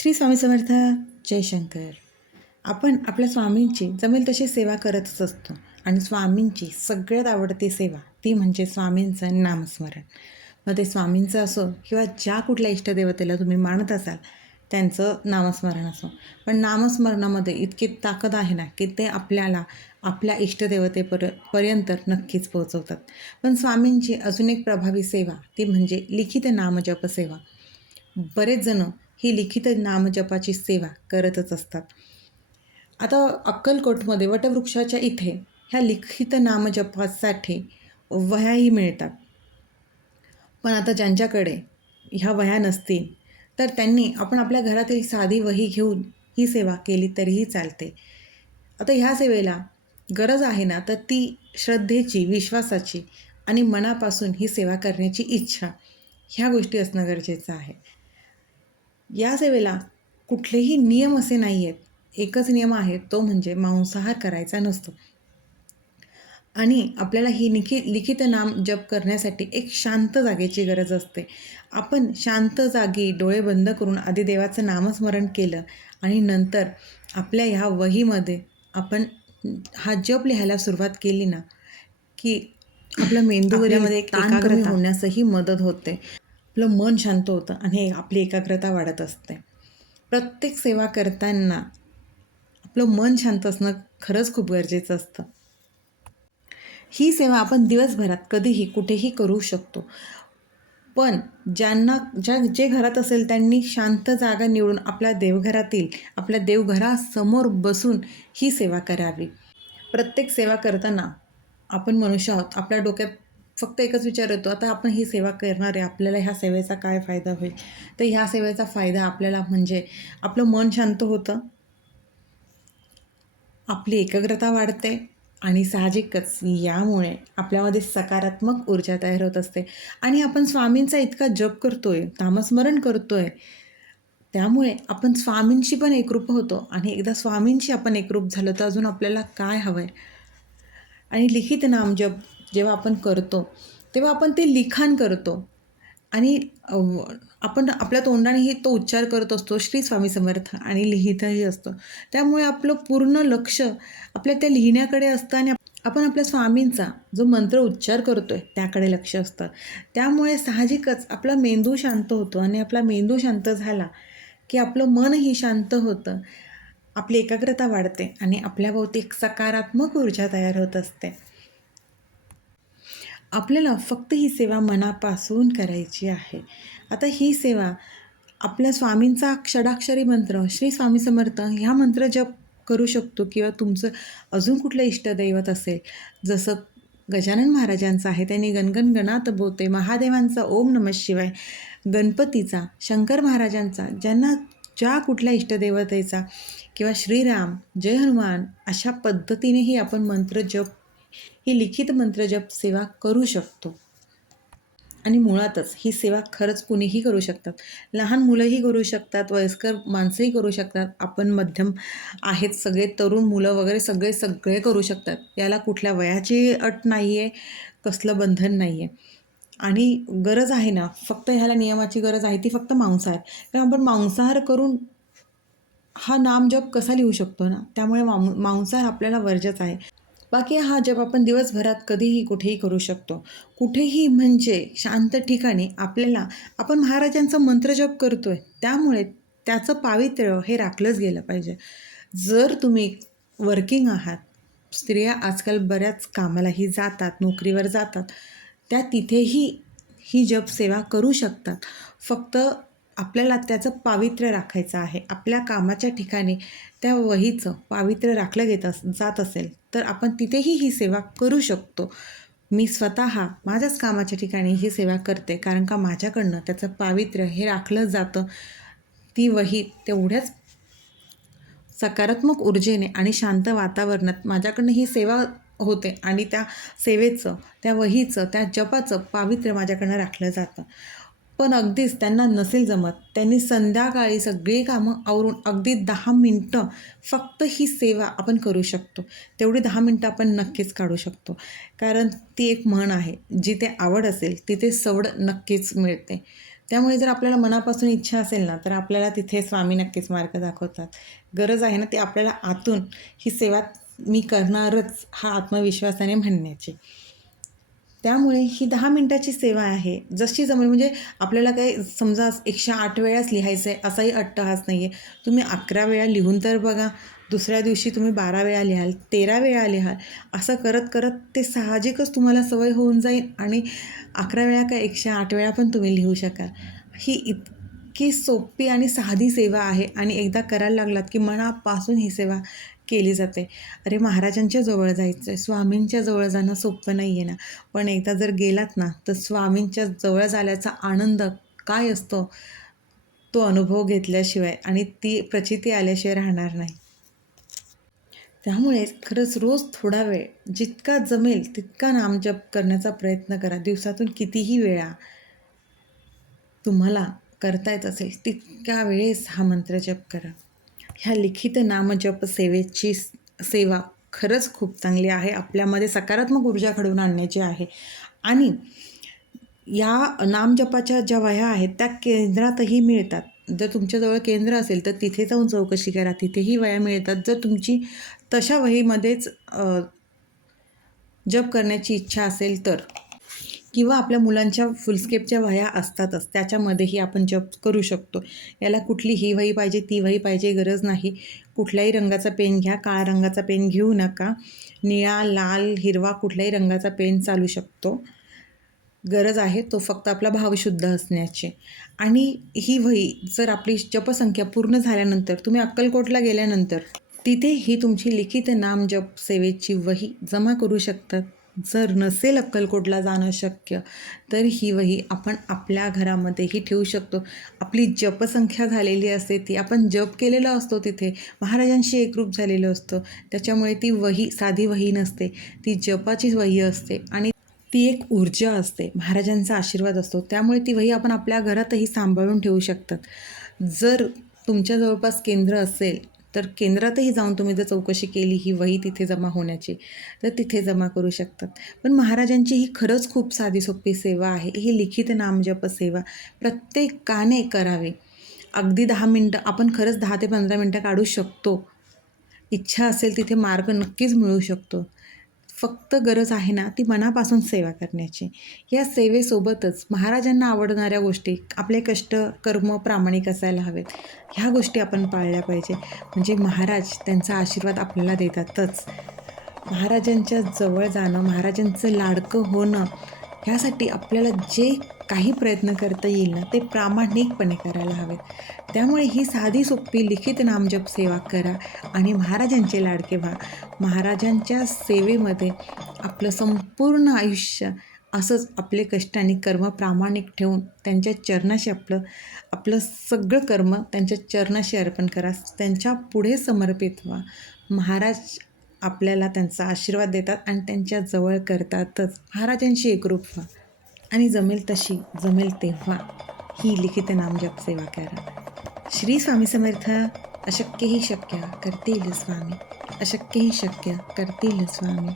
श्री स्वामी समर्थ जयशंकर आपण आपल्या स्वामींची जमेल तशी सेवा करतच असतो आणि स्वामींची सगळ्यात आवडती सेवा ती म्हणजे स्वामींचं नामस्मरण. मग ते स्वामींचं असो किंवा ज्या कुठल्या इष्टदेवतेला तुम्ही मानत असाल त्यांचं नामस्मरण असो. पण नामस्मरणामध्ये इतकी ताकद आहे ना की ते आपल्याला आपल्या इष्टदेवतेपर पर्यंत नक्कीच पोहोचवतात. पण स्वामींची अजून एक प्रभावी सेवा ती म्हणजे लिखित नामजप सेवा. बरेच जण ही लिखित नामजपाची सेवा करतच असतात. आता अक्कलकोटमध्ये वटवृक्षाच्या इथे ह्या लिखित नामजपासाठी वह्याही मिळतात. पण आता ज्यांच्याकडे ह्या वह्या नसतील तर त्यांनी आपण आपल्या घरातील साधी वही घेऊन ही सेवा केली तरीही चालते. आता ह्या सेवेला गरज आहे ना तर ती श्रद्धेची विश्वासाची आणि मनापासून ही सेवा करण्याची इच्छा ह्या गोष्टी असणं गरजेचं आहे. या सेवेला कुठलेही नियम असे नाही आहेत एकच नियम आहे तो म्हणजे मांसाहार करायचा नसतो. आणि आपल्याला ही लिखित लिखित नाम जप करण्यासाठी एक शांत जागेची गरज असते. आपण शांत जागी डोळे बंद करून आधी देवाचं नामस्मरण केलं आणि नंतर आपल्या ह्या वहीमध्ये आपण हा जप लिहायला सुरुवात केली ना की आपल्या मेंदूवरीमध्ये एक ताण होण्यासही मदत होते. आपलं मन शांत होतं आणि आपली एकाग्रता वाढत असते. प्रत्येक सेवा करताना आपलं मन शांत असणं खरंच खूप गरजेचं असतं. ही सेवा आपण दिवसभरात कधीही कुठेही करू शकतो. पण ज्यांना ज्या जे घरात असेल त्यांनी शांत जागा निवडून आपल्या देवघरातील आपल्या देवघरासमोर बसून ही सेवा करावी. प्रत्येक सेवा करताना आपण मनुष्य आहोत. आपल्या डोक्यात फक्त एकच विचार येतो आता आपण ही सेवा करणार आहे आपल्याला ह्या सेवेचा काय फायदा होईल? तर ह्या सेवेचा फायदा आपल्याला म्हणजे आपलं मन शांत होतं आपली एकाग्रता वाढते आणि साहजिकच यामुळे आपल्यामध्ये सकारात्मक ऊर्जा तयार होत असते. आणि आपण स्वामींचा इतका जप करतोय नामस्मरण करतोय त्यामुळे आपण स्वामींशी पण एकरूप होतो आणि एकदा स्वामींशी आपण एकरूप झालो तर अजून आपल्याला काय हवं आहे आणि लिखित नाम जप जेव्हा आपण करतो तेव्हा आपण ते लिखाण करतो. आणि आपण आपल्या तोंडानेही तो उच्चार करत असतो श्री स्वामी समर्थ आणि लिहितही असतो. त्यामुळे आपलं पूर्ण लक्ष आपल्या त्या लिहिण्याकडे असतं आणि आपण आपल्या स्वामींचा जो मंत्र उच्चार करतो आहे त्याकडे लक्ष असतं. त्यामुळे साहजिकच आपला मेंदू शांत होतो आणि आपला मेंदू शांत झाला की आपलं मनही शांत होतं. आपली एकाग्रता वाढते आणि आपल्याभोवती एक सकारात्मक ऊर्जा तयार होत असते. आपल्याला फक्त ही सेवा मनापासून करायची आहे. आता ही सेवा आपल्या स्वामींचा षडाक्षरी मंत्र श्री स्वामी समर्थ ह्या मंत्र जप करू शकतो किंवा तुमचं अजून कुठलं इष्टदैवत असेल जसं गजानन महाराजांचं आहे त्यांनी गणगण गणात बोते महादेवांचा ओम नम शिवाय गणपतीचा शंकर महाराजांचा ज्यांना ज्या कुठल्या इष्टदेवतेचा किंवा श्रीराम जय हनुमान अशा पद्धतीनेही आपण मंत्र जप ही लिखित मंत्रजप सेवा करू शकतो. आणि मुळातच ही सेवा खरंच कुणीही करू शकतात. लहान मुलंही करू शकतात वयस्कर माणसंही करू शकतात. आपण मध्यम आहेत सगळे तरुण मुलं वगैरे सगळे सगळे करू शकतात. याला कुठल्या वयाची अट नाही आहे कसलं बंधन नाही आहे आणि गरज आहे ना फक्त ह्याला नियमाची गरज आहे ती फक्त मांसाहार. कारण आपण मांसाहार करून हा नामजप कसा लिहू शकतो ना? त्यामुळे मां मांसाहार आपल्याला वर्जच आहे. बाकी हा जप आपण दिवसभरात कधीही कुठेही करू शकतो. कुठेही म्हणजे शांत ठिकाणी आपल्याला आपण महाराजांचा मंत्रजप करतो आहे त्यामुळे त्याचं पावित्र्य हे राखलंच गेलं पाहिजे. जर तुम्ही वर्किंग आहात स्त्रिया आजकाल बऱ्याच कामालाही जातात नोकरीवर जातात त्या तिथेही ही जप सेवा करू शकतात. फक्त आपल्याला त्याचं पावित्र्य राखायचं आहे. आपल्या कामाच्या ठिकाणी त्या वहीचं पावित्र्य राखलं घेत अस जात असेल तर आपण तिथेही ही सेवा करू शकतो. मी स्वतः माझ्याच कामाच्या ठिकाणी ही सेवा करते कारण का माझ्याकडनं त्याचं पावित्र्य हे राखलं जातं. ती वही तेवढ्याच सकारात्मक ऊर्जेने आणि शांत वातावरणात माझ्याकडनं ही सेवा होते आणि त्या सेवेचं त्या वहीचं त्या जपाचं पावित्र्य माझ्याकडनं राखलं जातं. पण अगदीच त्यांना नसेल जमत. त्यांनी संध्याकाळी सगळी कामं आवरून अगदी दहा मिनटं फक्त ही सेवा आपण करू शकतो. तेवढी दहा मिनटं आपण नक्कीच काढू शकतो. कारण ती एक म्हण आहे जिथे आवड असेल तिथे सवड नक्कीच मिळते. त्यामुळे जर आपल्याला मनापासून इच्छा असेल ना तर आपल्याला तिथे स्वामी नक्कीच मार्ग दाखवतात. गरज आहे ना ते आपल्याला आतून ही सेवा मी करणारच हा आत्मविश्वासाने म्हणण्याची. त्यामुळे ही दहा मिनटाची सेवा आहे. जशी जमेल म्हणजे आपल्याला काही समजा एकशे आठ वेळाच लिहायचं आहे असाही अट्टहास नाही आहे तुम्ही अकरा वेळा लिहून तर बघा दुसऱ्या दिवशी तुम्ही बारा वेळा लिहाल तेरा वेळा लिहाल असं करत करत ते साहजिकच तुम्हाला सवय होऊन जाईल आणि अकरा वेळा का एकशे आठ वेळा पण तुम्ही लिहू शकाल. ही इत इतकी सोपी आणि साधी सेवा आहे आणि एकदा करायला लागलात की मनापासून ही सेवा केली जाते. अरे महाराजांच्या जवळ जायचं आहे स्वामींच्या जवळ जाणं सोपं नाही आहे ना. पण एकदा जर गेलात ना तर स्वामींच्या जवळ झाल्याचा आनंद काय असतो? तो अनुभव घेतल्याशिवाय आणि ती प्रचिती आल्याशिवाय राहणार नाही. त्यामुळे खरंच रोज थोडा वेळ जितका जमेल तितका नामजप करण्याचा प्रयत्न करा. दिवसातून कितीही वेळा तुम्हाला करता येत असेल तितक्या वेळेस हा मंत्र जप करा. ह्या लिखित नामजप सेवेची सेवा खरंच खूप चांगली आहे. आपल्यामध्ये सकारात्मक ऊर्जा घडवून आणण्याची आहे. आणि या नामजपाच्या ज्या वह्या आहेत त्या केंद्रातही मिळतात. जर तुमच्याजवळ केंद्र असेल तर तिथे जाऊन चौकशी करा. तिथेही वया मिळतात. जर तुमची तशा वहीमध्येच जप करण्याची इच्छा असेल तर किंवा आपल्या मुलांच्या फुलस्केपच्या वह्या असतातच त्याच्यामध्येही आपण जप करू शकतो. याला कुठली ही वही पाहिजे ती वही पाहिजे गरज नाही. कुठल्याही रंगाचा पेन घ्या काळा रंगाचा पेन घेऊ नका. निळा लाल हिरवा कुठल्याही रंगाचा पेन चालू शकतो. गरज आहे तो फक्त आपला भावशुद्ध असण्याची. आणि ही वही जर आपली जपसंख्या पूर्ण झाल्यानंतर तुम्ही अक्कलकोटला गेल्यानंतर तिथे ही तुमची लिखित नाम जप सेवेची वही जमा करू शकतात. जर नसेल अक्कलकोटला जाणं शक्य तर ही वही आपण आपल्या घरामध्येही ठेवू शकतो. आपली जपसंख्या झालेली असते ती आपण जप केलेला असतो तिथे. महाराजांशी एकरूप झालेलो असतो. त्याच्यामुळे ती वही साधी वही नसते. ती जपाची वही असते आणि ती एक ऊर्जा असते. महाराजांचा आशीर्वाद असतो. त्यामुळे ती वही आपण आपल्या घरातही सांभाळून ठेवू शकतात. जर तुमच्या जवळपास केंद्र असेल तर केंद्रातही जाऊन तुम्ही जर चौकशी केली ही वही तिथे जमा होण्याची तर तिथे जमा करू शकतात. पण महाराजांची ही खरंच खूप साधी सोपी सेवा आहे. ही लिखित नामजप सेवा प्रत्येकाने करावी. अगदी दहा मिनटं आपण खरंच दहा ते पंधरा मिनटं काढू शकतो. इच्छा असेल तिथे मार्ग नक्कीच मिळू शकतो. फक्त गरज आहे ना ती मनापासून सेवा करण्याची. या सेवेसोबतच महाराजांना आवडणाऱ्या गोष्टी आपले कष्ट कर्म प्रामाणिक असायला हवेत. ह्या गोष्टी आपण पाळल्या पाहिजे. म्हणजे महाराज त्यांचा आशीर्वाद आपल्याला देतातच. महाराजांच्या जवळ जाणं महाराजांचं लाडकं होणं ह्यासाठी आपल्याला जे काही प्रयत्न करता येईल ना ते प्रामाणिकपणे करायला हवेत. त्यामुळे ही साधी सोपी लिखित नामजप सेवा करा आणि महाराजांचे लाडके व्हा. महाराजांच्या सेवेमध्ये आपलं संपूर्ण आयुष्य असंच आपले कष्ट आणि कर्म प्रामाणिक ठेवून त्यांच्या चरणाशी आपलं आपलं सगळं कर्म त्यांच्या चरणाशी अर्पण करा. त्यांच्या पुढे समर्पित व्हा. महाराज आपल्याला त्यांचा आशीर्वाद देतात आणि त्यांच्या जवळ करतातच. महाराजांशी एकरूप व्हा. आणि जमेल तशी जमेल तेव्हा ही लिखित नामजप सेवा करा. श्री स्वामी समर्थ अशक्यही शक्य करतील स्वामी. अशक्यही शक्य करतील स्वामी.